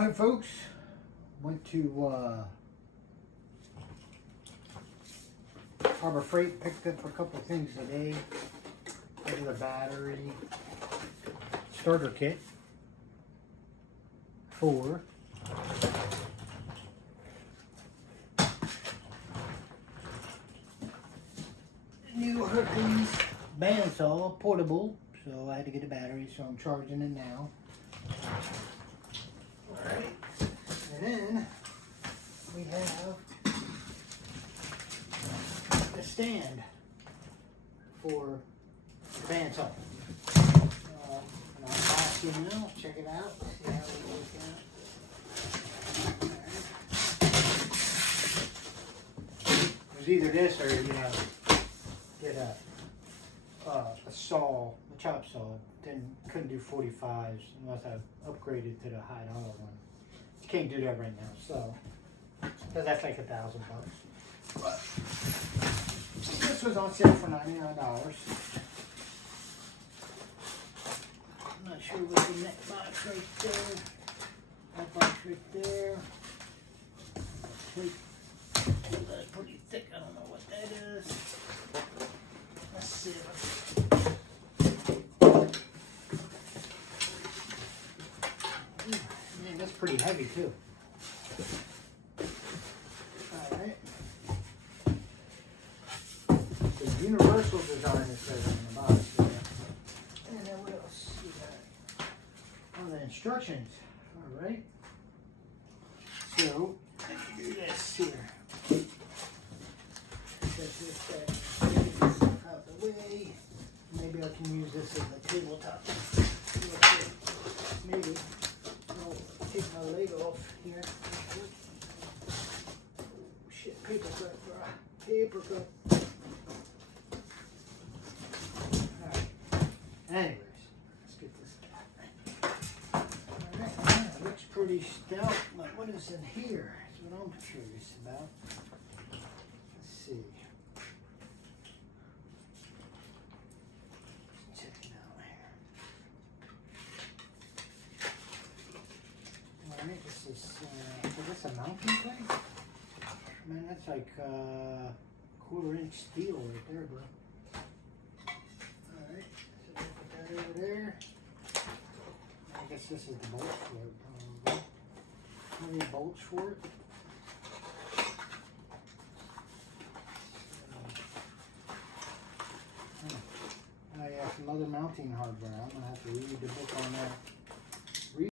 Hi folks, went to Harbor Freight, picked up a couple things today. Regular battery, starter kit for new Hercules bandsaw, portable, so I had to get a battery, so I'm charging it now. Alright, and then we have a stand for the bandsaw. And I'll box you now, check it out, see how it works out. Alright. It was either this or, get a saw, a chop saw. Couldn't do 45s unless I upgraded to the high dollar one. You can't do that right now, so because that's like $1,000. But this was on sale for $99. I'm not sure what's in that box right there. That box right there. That's pretty thick. I don't know what that is. Let's see. Man, that's pretty heavy too. Alright. The universal design is says on the box there. And then what else we got? Oh, the instructions. Alright. So, let me do this here. Set this out the way. Maybe I can use this as a tabletop. Maybe. I'll take my leg off here. Oh shit, paper cut, bro. Paper cut. Alright. Anyways, let's get this. Alright, it looks pretty stout. Like, what is in here? That's what I'm curious about. Let's see. Check it out here. Alright, this is this a mounting thing? Man, that's like 1/4-inch steel right there, bro. Alright, so we'll put that over there. I guess this is the bolt for it, probably. How many bolts for it? Oh yeah, some other mounting hardware. I'm gonna have to read the book on that.